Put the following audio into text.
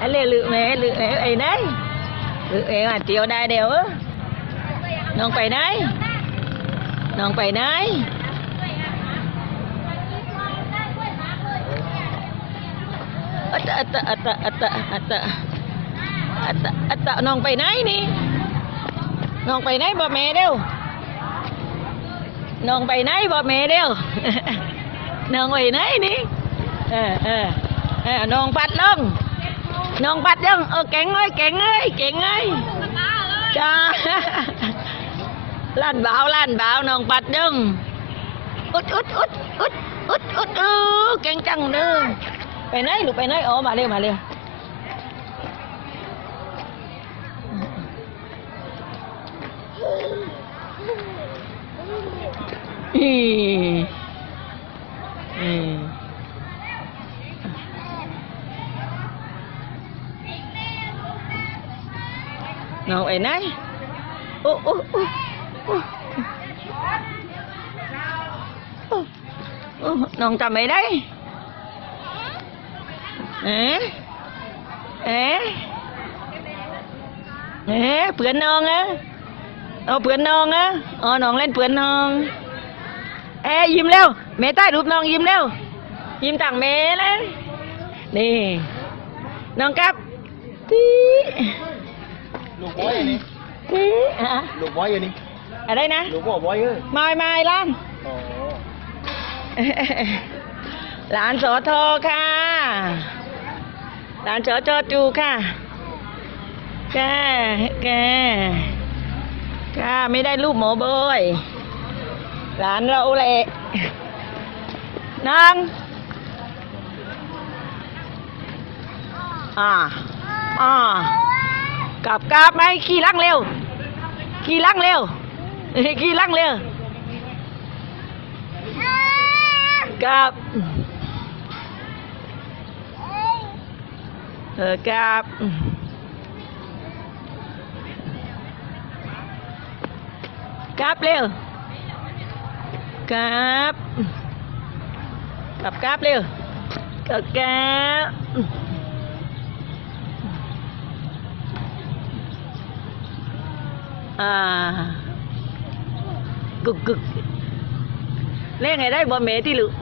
anh lê lựa mẹ lựa mẹ ấy đấy. Lựa mẹ mà tiêu đai đều á. Non phải đấy. Non phải đấy. Ất ất ất ất ất ất ất ất. Ất non phải đấy đi non phải đấy bà mẹ đâu non phải đấy bà mẹ đâu non phải đấy đi ờ ờ. Ờ non bắt lông. น้องปัดยัง เออเก่งเลยเก่งเลยเก่งเลยจ้าล้านบ่าวล้านบ่าวน้องปัดยังอุดอุดอุดอุดอุดอุดเออเก่งจังเด้อไปไหนลูกไปไหนอ๋อมาเร็วมาเร็วอีอืม น้องไอ้นโอ้โอ้โอ้โอ้โอ้โอ้น้องทำไมได้เอ๊ะเอ๊ะเอ๊ะเพื่อนน้องอะเอาเพื่อนน้องอะอ๋อน้องเล่นเพื่อนน้อง เอ๊ยิ้มเร็วแม่ใต้รูปน้องยิ้มเร็วยิ้มต่างแม่เลยนี่ น้องครับตีลูก บอยอันนี้ตีอะลูกบอยอันนี้อะไรนะลูกบ่บอยเอ้ยไม่ไม่ล้านอ๋อหลานสอทอค่ะ หลานสอจอจูค่ะแกแกค่ะไม่ได้รูปหมอเบยหลานเราแหละนางอ่าอ่า กลับกลับไหมขี่ลังเร็ว ขี่ลังเร็วขี่ลังเร็วกับเออกับกับเร็วกับกับกับเร็วกับกับ อ่ากึกกึกเล่นไงได้บ่เมที่ลูก